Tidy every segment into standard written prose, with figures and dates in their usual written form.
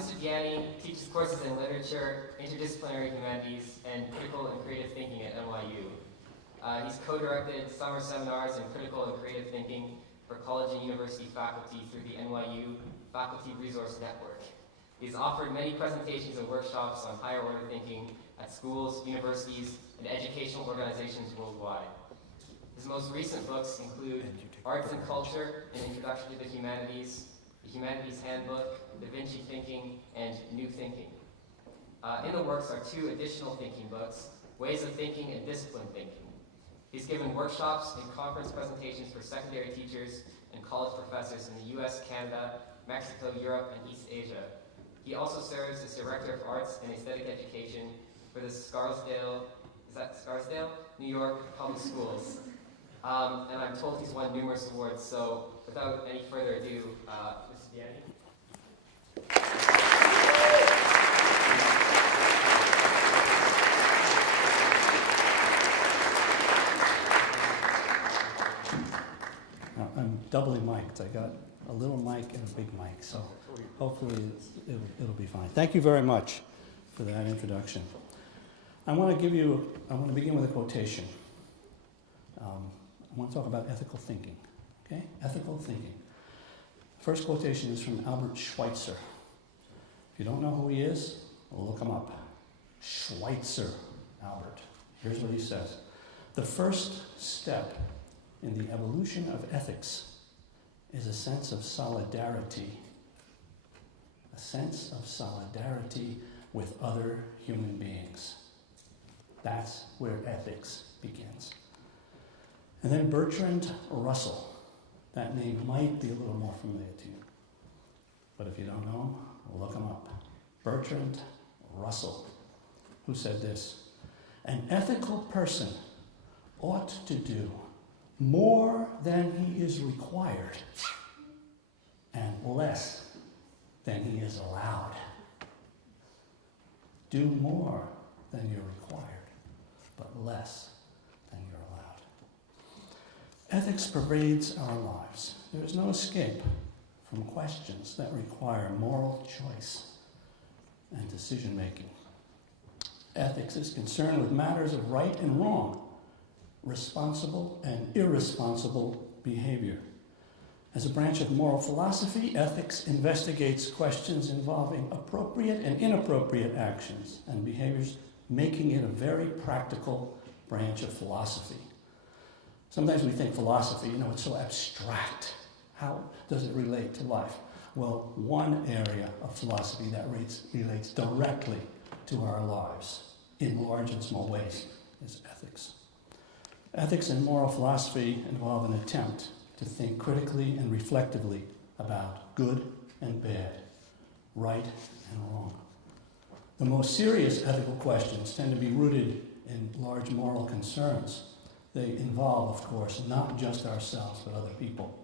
Mr. DiYanni teaches courses in literature, interdisciplinary humanities, and critical and creative thinking at NYU. He's co-directed summer seminars in critical and creative thinking for college and university faculty through the NYU Faculty Resource Network. He's offered many presentations and workshops on higher order thinking at schools, universities, and educational organizations worldwide. His most recent books include Arts and Culture, An Introduction to the Humanities, The Humanities Handbook, Da Vinci Thinking, and New Thinking. In the works are 2 additional thinking books, Ways of Thinking and Disciplined Thinking. He's given workshops and conference presentations for secondary teachers and college professors in the US, Canada, Mexico, Europe, and East Asia. He also serves as Director of Arts and Aesthetic Education for the Scarsdale, New York Public Schools. And I'm told he's won numerous awards, so without any further ado, Mr. DiYanni. I'm doubly mic'd. I got a little mic and a big mic, so hopefully it'll be fine. Thank you very much for that introduction. I want to begin with a quotation. I want to talk about ethical thinking. Okay? Ethical thinking. First quotation is from Albert Schweitzer. If you don't know who he is, look him up. Schweitzer, Albert. Here's what he says. The first step in the evolution of ethics is a sense of solidarity. A sense of solidarity with other human beings. That's where ethics begins. And then Bertrand Russell. That name might be a little more familiar to you. But if you don't know him, look him up. Bertrand Russell, who said this: an ethical person ought to do more than he is required and less than he is allowed. Do more than you're required, but less than you're allowed. Ethics pervades our lives. There is no escape from questions that require moral choice and decision-making. Ethics is concerned with matters of right and wrong, responsible and irresponsible behavior. As a branch of moral philosophy, ethics investigates questions involving appropriate and inappropriate actions and behaviors, making it a very practical branch of philosophy. Sometimes we think philosophy, it's so abstract. How does it relate to life? Well, one area of philosophy that relates directly to our lives in large and small ways is ethics. Ethics and moral philosophy involve an attempt to think critically and reflectively about good and bad, right and wrong. The most serious ethical questions tend to be rooted in large moral concerns. They involve, of course, not just ourselves, but other people.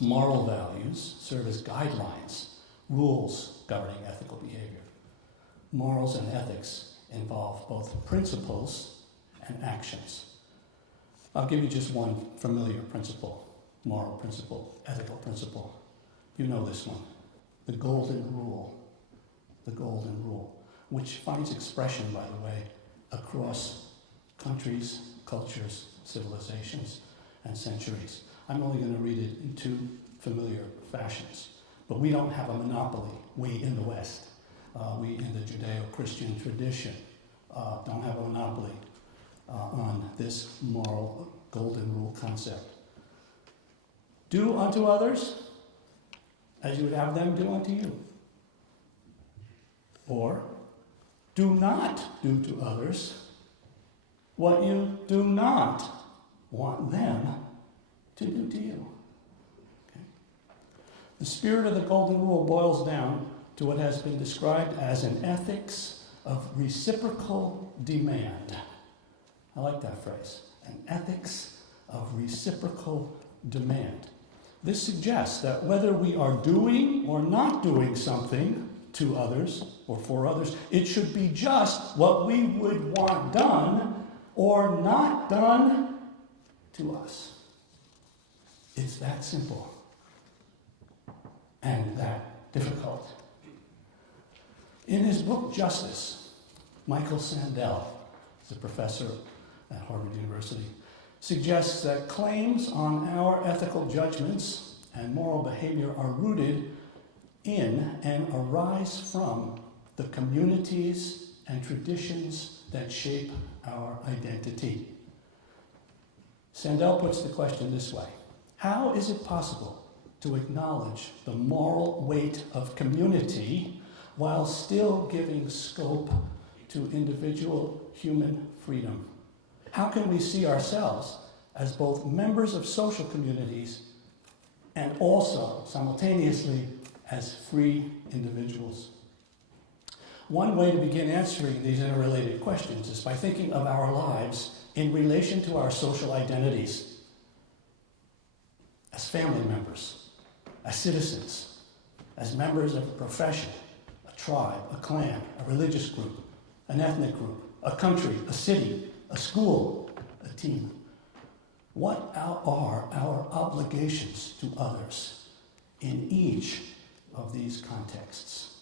Moral values serve as guidelines, rules governing ethical behavior. Morals and ethics involve both principles and actions. I'll give you just one familiar principle, moral principle, ethical principle. You know this one, the golden rule. The golden rule, which finds expression, by the way, across countries, cultures, civilizations, and centuries. I'm only going to read it in 2 familiar fashions. But we don't have a monopoly, we in the West. We in the Judeo-Christian tradition don't have a monopoly on this moral golden rule concept. Do unto others as you would have them do unto you. Or, do not do to others what you do not want them to do to you. Okay? The spirit of the golden rule boils down to what has been described as an ethics of reciprocal demand. I like that phrase, an ethics of reciprocal demand. This suggests that whether we are doing or not doing something to others or for others, it should be just what we would want done or not done to us. It's that simple and that difficult In his book, Justice, Michael Sandel, who's a professor at Harvard University, suggests that claims on our ethical judgments and moral behavior are rooted in and arise from the communities and traditions that shape our identity. Sandel puts the question this way: how is it possible to acknowledge the moral weight of community while still giving scope to individual human freedom? How can we see ourselves as both members of social communities and also, simultaneously, as free individuals? One way to begin answering these interrelated questions is by thinking of our lives in relation to our social identities, as family members, as citizens, as members of a profession, a tribe, a clan, a religious group, an ethnic group, a country, a city, a school, a team. What are our obligations to others in each of these contexts?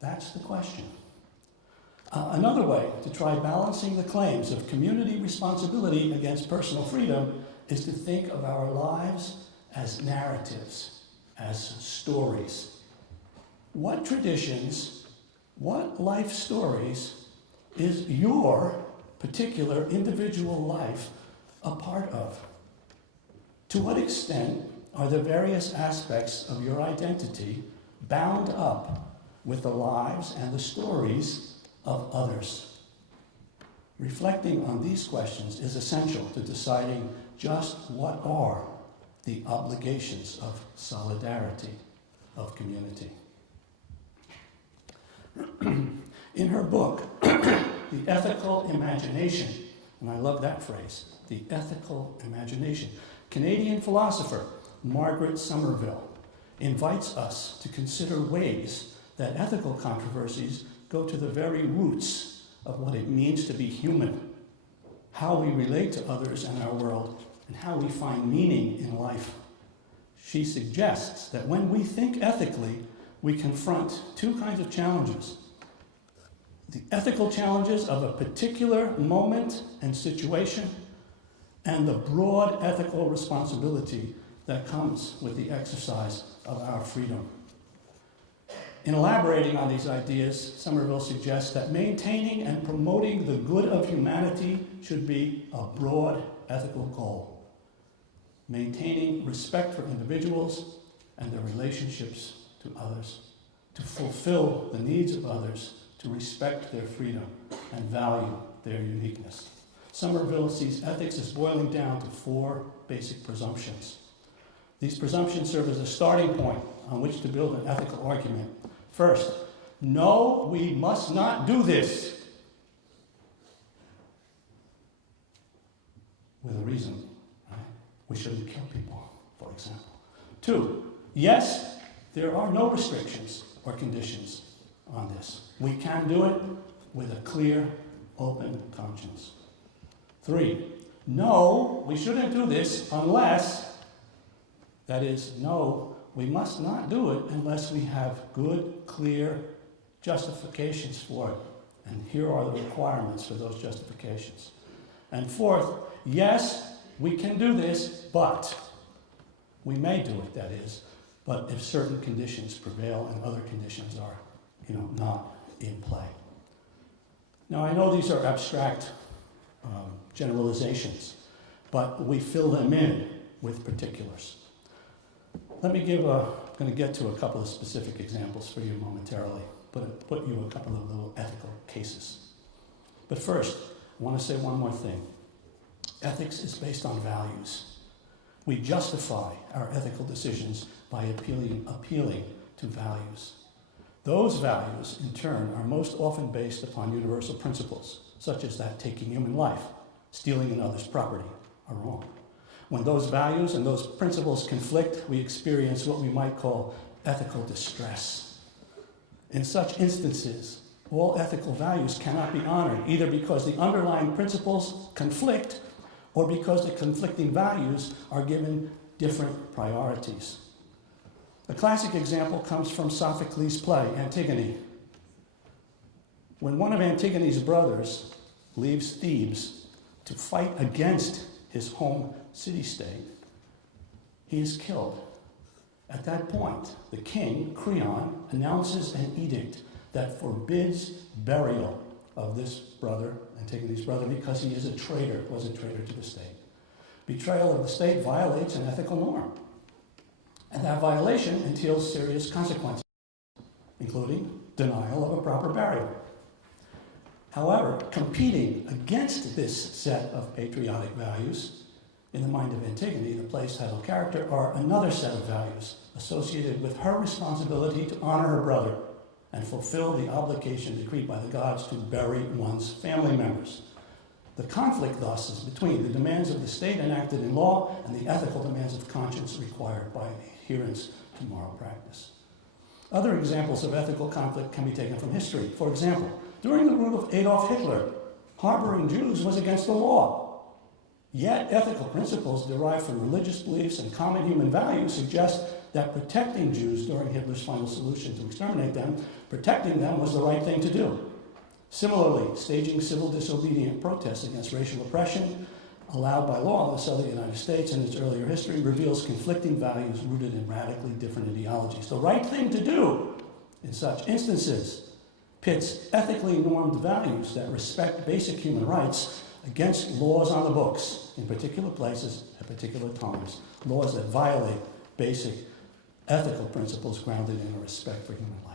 That's the question. Another way to try balancing the claims of community responsibility against personal freedom is to think of our lives as narratives, as stories. What traditions, what life stories is your particular individual life a part of? To what extent are the various aspects of your identity bound up with the lives and the stories of others? Reflecting on these questions is essential to deciding just what are the obligations of solidarity, of community. In her book, The Ethical Imagination, and I love that phrase, the ethical imagination, Canadian philosopher Margaret Somerville invites us to consider ways that ethical controversies go to the very roots of what it means to be human, how we relate to others and our world, and how we find meaning in life. She suggests that when we think ethically, we confront two kinds of challenges: the ethical challenges of a particular moment and situation, and the broad ethical responsibility that comes with the exercise of our freedom. In elaborating on these ideas, Somerville suggests that maintaining and promoting the good of humanity should be a broad ethical goal. Maintaining respect for individuals and their relationships to others, to fulfill the needs of others, to respect their freedom and value their uniqueness. Somerville sees ethics as boiling down to four basic presumptions. These presumptions serve as a starting point on which to build an ethical argument. First, no, we must not do this. With a reason, right? We shouldn't kill people, for example. Two, yes, there are no restrictions or conditions on this. We can do it with a clear, open conscience. Three, no, we shouldn't do this unless, that is, no, we must not do it unless we have good, clear justifications for it. And here are the requirements for those justifications. And fourth, yes, we can do this, but we may do it, that is, but if certain conditions prevail and other conditions are, not in play. Now, I know these are abstract generalizations, but we fill them in with particulars. Let me I'm going to get to a couple of specific examples for you momentarily, but put you a couple of little ethical cases. But first, I want to say one more thing. Ethics is based on values. We justify our ethical decisions by appealing to values. Those values, in turn, are most often based upon universal principles, such as that taking human life, stealing another's property, are wrong. When those values and those principles conflict, we experience what we might call ethical distress. In such instances, all ethical values cannot be honored, either because the underlying principles conflict or because the conflicting values are given different priorities. A classic example comes from Sophocles' play, Antigone. When one of Antigone's brothers leaves Thebes to fight against his home city-state, he is killed. At that point, the king, Creon, announces an edict that forbids burial of this brother, Antigone's brother, because he is a traitor, was a traitor to the state. Betrayal of the state violates an ethical norm. And that violation entails serious consequences, including denial of a proper burial. However, competing against this set of patriotic values in the mind of Antigone, the play's title character, are another set of values associated with her responsibility to honor her brother and fulfill the obligation decreed by the gods to bury one's family members. The conflict, thus, is between the demands of the state enacted in law and the ethical demands of conscience required by adherence to moral practice. Other examples of ethical conflict can be taken from history. For example, during the rule of Adolf Hitler, harboring Jews was against the law. Yet ethical principles derived from religious beliefs and common human values suggest that protecting Jews during Hitler's final solution to exterminate them, protecting them was the right thing to do. Similarly, staging civil disobedient protests against racial oppression, allowed by law in the southern United States in its earlier history, reveals conflicting values rooted in radically different ideologies. The right thing to do in such instances pits ethically normed values that respect basic human rights against laws on the books in particular places at particular times, laws that violate basic ethical principles grounded in a respect for human life.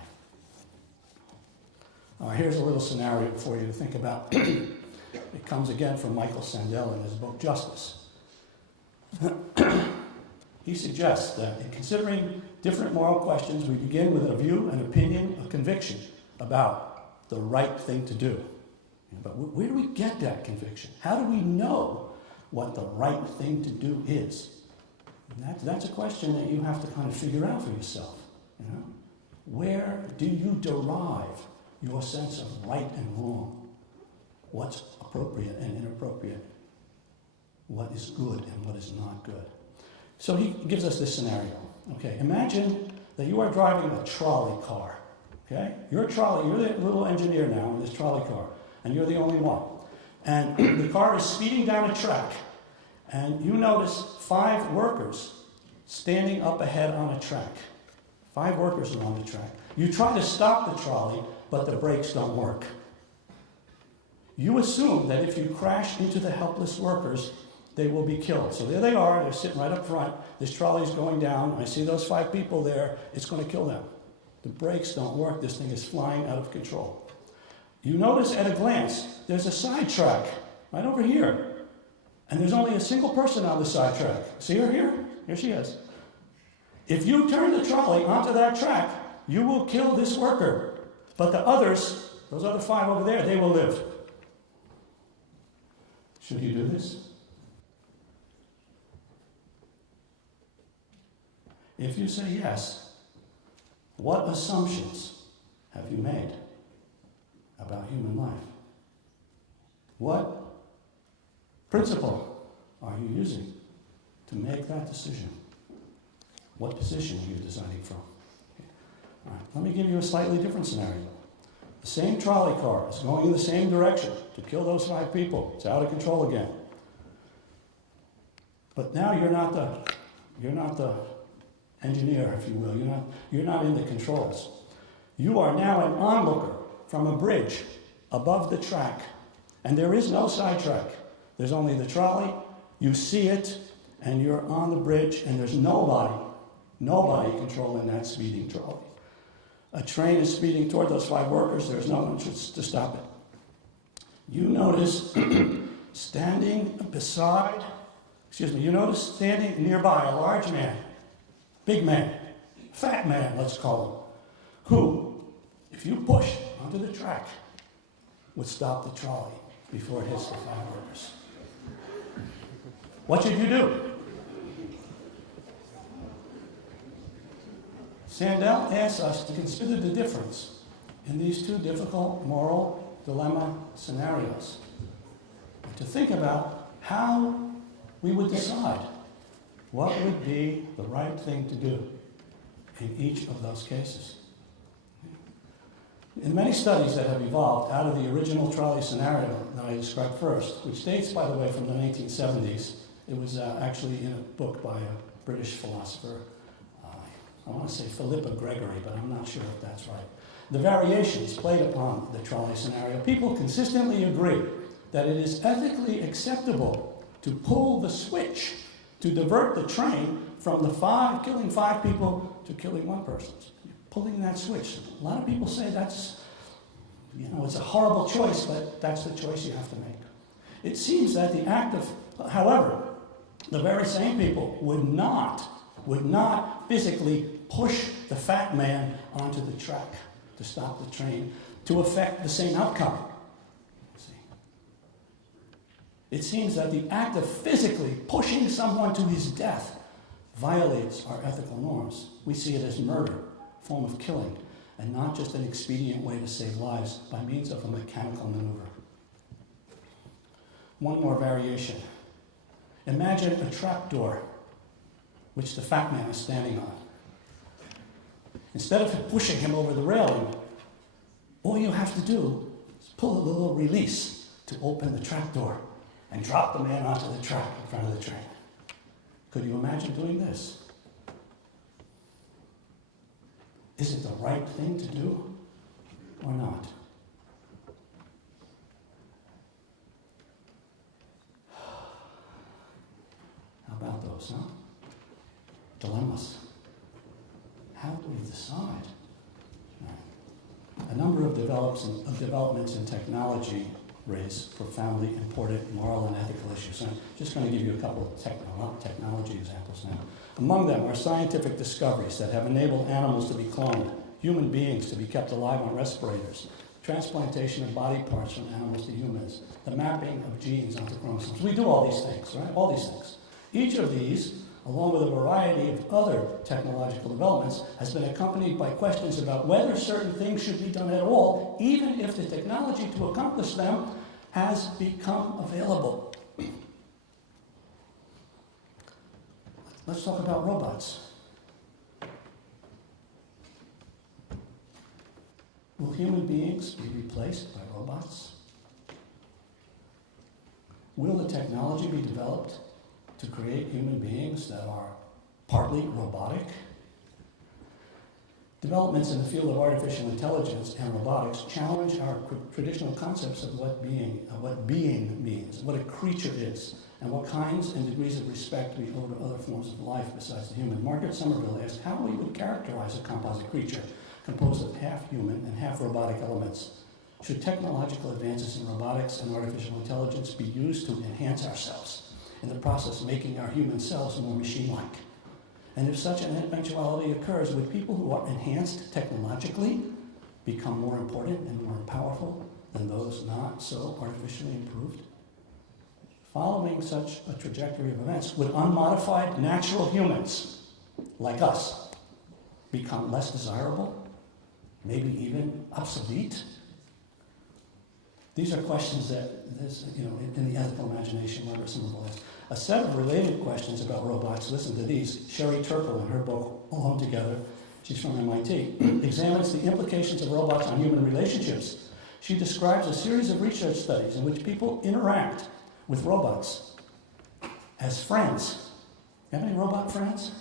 Here's a little scenario for you to think about. It comes again from Michael Sandel in his book, Justice. He suggests that in considering different moral questions, we begin with a view, an opinion, a conviction about the right thing to do. But where do we get that conviction? How do we know what the right thing to do is? And that's a question that you have to kind of figure out for yourself. You know? Where do you derive your sense of right and wrong? What's appropriate and inappropriate? What is good and what is not good? So he gives us this scenario. Okay, imagine that you are driving a trolley car. Okay, you're the little engineer now in this trolley car, and you're the only one. And the car is speeding down a track, and you notice 5 workers standing up ahead on a track. 5 workers are on the track. You try to stop the trolley, but the brakes don't work. You assume that if you crash into the helpless workers, they will be killed. So there they are, they're sitting right up front. This trolley's going down. I see those 5 people there. It's going to kill them. The brakes don't work. This thing is flying out of control. You notice at a glance, there's a side track right over here. And there's only a single person on the side track. See her here? Here she is. If you turn the trolley onto that track, you will kill this worker. But the others, those other 5 over there, they will live. Should you do this? If you say yes, what assumptions have you made about human life? What principle are you using to make that decision? What position are you deciding from? Okay. All right. Let me give you a slightly different scenario. The same trolley car is going in the same direction to kill those 5 people. It's out of control again. But now you're not the engineer, if you will. You're not in the controls. You are now an onlooker from a bridge above the track, and there is no side track. There's only the trolley. You see it, and you're on the bridge, and there's nobody controlling that speeding trolley. A train is speeding toward those 5 workers. There's no one to stop it. You notice standing nearby a large man, big man, fat man, let's call him, who, if you push onto the track, would stop the trolley before it hits the 5 workers. What should you do? Sandel asks us to consider the difference in these 2 difficult moral dilemma scenarios, to think about how we would decide what would be the right thing to do in each of those cases. In many studies that have evolved out of the original trolley scenario that I described first, which dates, by the way, from the 1970s, it was actually in a book by a British philosopher, I want to say Philippa Gregory, but I'm not sure if that's right. The variations played upon the trolley scenario, people consistently agree that it is ethically acceptable to pull the switch to divert the train from killing 5 people to killing 1 person. Pulling that switch. A lot of people say that's, it's a horrible choice, but that's the choice you have to make. It seems that the act of, however, the very same people would not physically push the fat man onto the track to stop the train to affect the same outcome. See? It seems that the act of physically pushing someone to his death violates our ethical norms. We see it as murder, a form of killing, and not just an expedient way to save lives by means of a mechanical maneuver. One more variation. Imagine a trapdoor which the fat man is standing on. Instead of pushing him over the railing, all you have to do is pull a little release to open the trapdoor and drop the man onto the track in front of the train. Could you imagine doing this? Is it the right thing to do or not? How about those, huh? Dilemmas. How do we decide? A number of developments in technology raise profoundly important moral and ethical issues. I'm just going to give you a couple of technology examples now. Among them are scientific discoveries that have enabled animals to be cloned, human beings to be kept alive on respirators, transplantation of body parts from animals to humans, the mapping of genes onto chromosomes. We do all these things, right? All these things. Each of these, along with a variety of other technological developments, has been accompanied by questions about whether certain things should be done at all, even if the technology to accomplish them has become available. Let's talk about robots. Will human beings be replaced by robots? Will the technology be developed to create human beings that are partly robotic? Developments in the field of artificial intelligence and robotics challenge our traditional concepts of what being means, what a creature is, and what kinds and degrees of respect we owe to other forms of life besides the human. Margaret Somerville asked how we would characterize a composite creature composed of half human and half robotic elements. Should technological advances in robotics and artificial intelligence be used to enhance ourselves, in the process making our human selves more machine-like? And if such an eventuality occurs, would people who are enhanced technologically become more important and more powerful than those not so artificially improved? Following such a trajectory of events, would unmodified natural humans, like us, become less desirable, maybe even obsolete? These are questions that, in the ethical imagination, Margaret Somerville asked. A set of related questions about robots, listen to these. Sherry Turkle, in her book, Alone Together, she's from MIT, examines the implications of robots on human relationships. She describes a series of research studies in which people interact with robots as friends. You have any robot friends?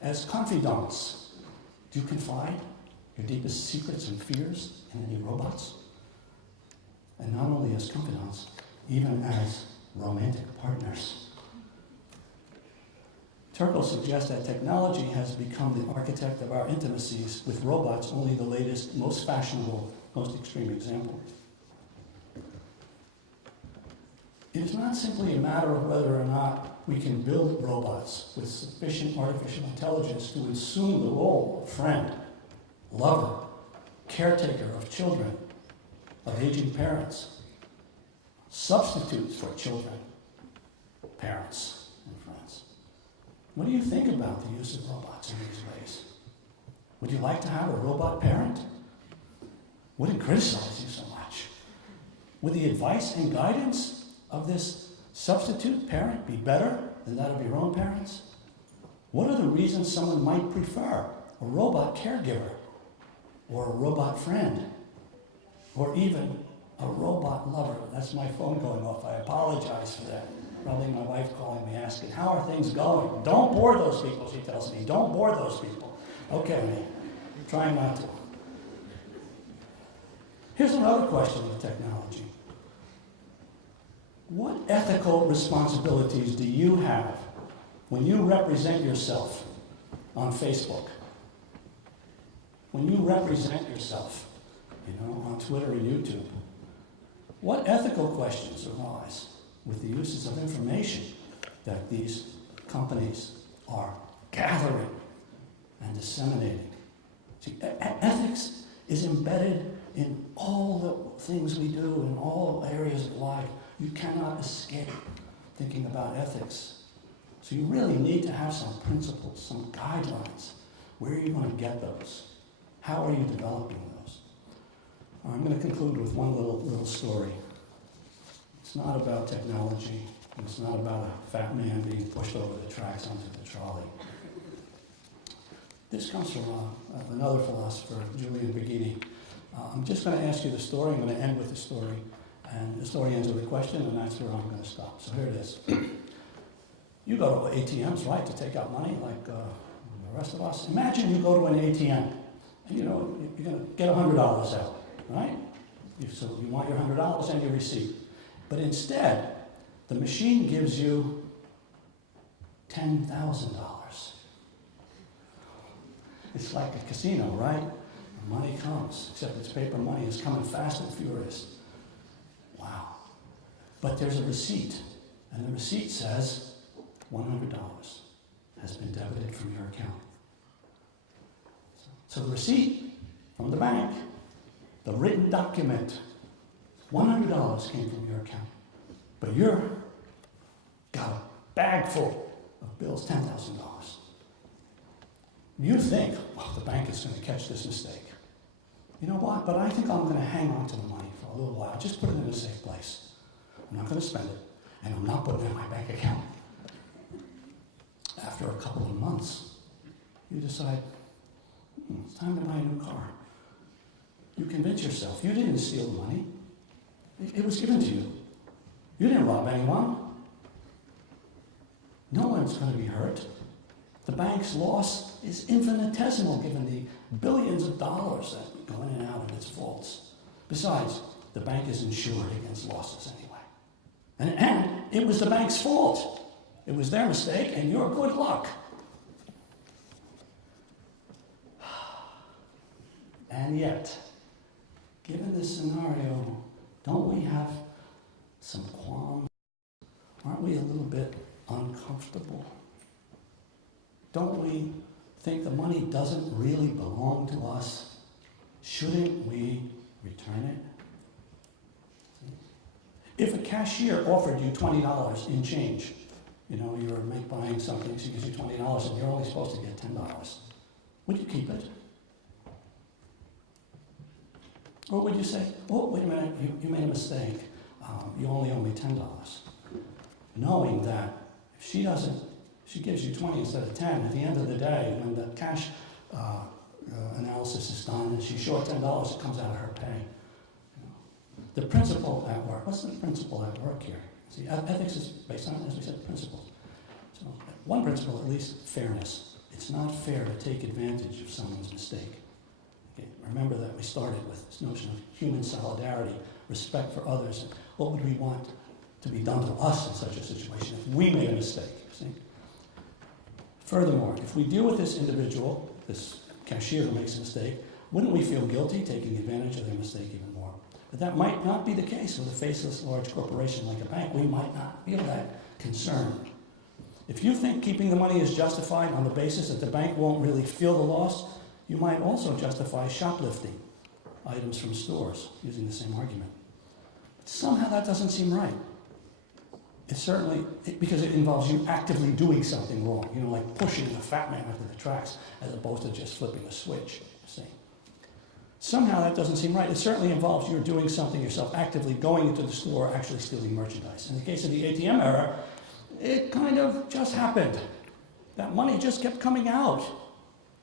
As confidants. Do you confide your deepest secrets and fears in any robots? And not only as confidants, even as romantic partners. Turkle suggests that technology has become the architect of our intimacies, with robots only the latest, most fashionable, most extreme example. It is not simply a matter of whether or not we can build robots with sufficient artificial intelligence to assume the role of friend, lover, caretaker of children, of aging parents, substitutes for children, parents, and friends. What do you think about the use of robots in these ways? Would you like to have a robot parent? Would it criticize you so much? Would the advice and guidance of this substitute parent be better than that of your own parents? What are the reasons someone might prefer a robot caregiver, or a robot friend, or even a robot lover. That's my phone going off. I apologize for that. Probably my wife calling me asking, how are things going? Don't bore those people, she tells me. Don't bore those people. Okay, I'm trying not to. Here's another question with technology. What ethical responsibilities do you have when you represent yourself on Facebook? When you represent yourself, on Twitter and YouTube? What ethical questions arise with the uses of information that these companies are gathering and disseminating? See, ethics is embedded in all the things we do, in all areas of life. You cannot escape thinking about ethics. So you really need to have some principles, some guidelines. Where are you going to get those? How are you developing those? I'm going to conclude with one little story. It's not about technology. It's not about a fat man being pushed over the tracks onto the trolley. This comes from another philosopher, Julian Baggini. I'm just going to ask you the story. I'm going to end with the story. And the story ends with a question, and that's where I'm going to stop. So here it is. You go to ATMs, right, to take out money like the rest of us. Imagine you go to an ATM, and you're going to get $100 out, right? So you want your $100 and your receipt. But instead, the machine gives you $10,000. It's like a casino, right? The money comes, except it's paper money. It's coming fast and furious. Wow. But there's a receipt, and the receipt says $100 has been debited from your account. So the receipt from the bank, the written document, $100 came from your account. But you're got a bag full of bills, $10,000. You think, well, the bank is going to catch this mistake. You know what? But I think I'm going to hang on to the money for a little while. Just put it in a safe place. I'm not going to spend it, and I'm not putting it in my bank account. After a couple of months, you decide, it's time to buy a new car. You convince yourself. You didn't steal the money. It was given to you. You didn't rob anyone. No one's going to be hurt. The bank's loss is infinitesimal given the billions of dollars that go in and out of its vaults. Besides, the bank is insured against losses anyway. And it was the bank's fault. It was their mistake, and your good luck. And yet, given this scenario, don't we have some qualms? Aren't we a little bit uncomfortable? Don't we think the money doesn't really belong to us? Shouldn't we return it? If a cashier offered you $20 in change, you're buying something, she gives you $20 and you're only supposed to get $10, would you keep it? Or would you say, oh, wait a minute, you made a mistake. You only owe me $10. Knowing that if she gives you 20 instead of 10, at the end of the day, when the cash analysis is done and she's short $10, it comes out of her pay. The principle at work, what's the principle at work here? See, ethics is based on, as we said, principles. So one principle, at least, fairness. It's not fair to take advantage of someone's mistake. Okay, remember that we started with this notion of human solidarity, respect for others. What would we want to be done to us in such a situation if we made a mistake? See? Furthermore, if we deal with this individual, this cashier who makes a mistake, wouldn't we feel guilty taking advantage of their mistake even more? But that might not be the case with a faceless large corporation like a bank. We might not feel that concern. If you think keeping the money is justified on the basis that the bank won't really feel the loss, you might also justify shoplifting items from stores using the same argument. But somehow that doesn't seem right. It's certainly, because it involves you actively doing something wrong, like pushing the fat man onto the tracks as opposed to just flipping a switch, see. Somehow that doesn't seem right. It certainly involves you doing something yourself, actively going into the store, actually stealing merchandise. In the case of the ATM era, it kind of just happened. That money just kept coming out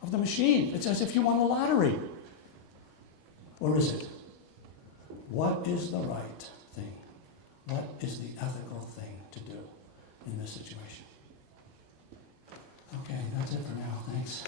of the machine. It's as if you won the lottery. Or is it? What is the right thing? What is the ethical thing to do in this situation? Okay, that's it for now. Thanks.